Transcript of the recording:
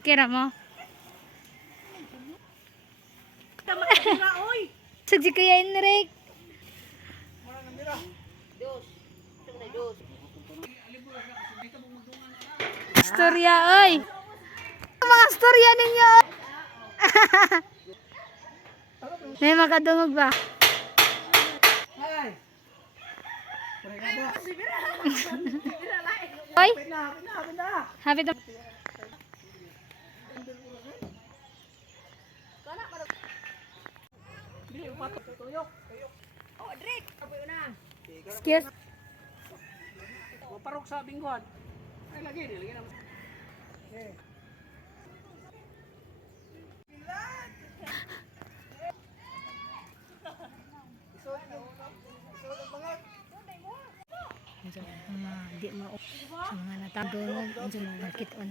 Okay ra mo. Sagdi kaya Enric. Istorya oy. Mga istorya ninyo. May makadungog ba? Oy. Hapit na. Excuse. Parok sa bingkod. Ay lagi na. Di mao sa mga natadungog unsa mga nakit-on.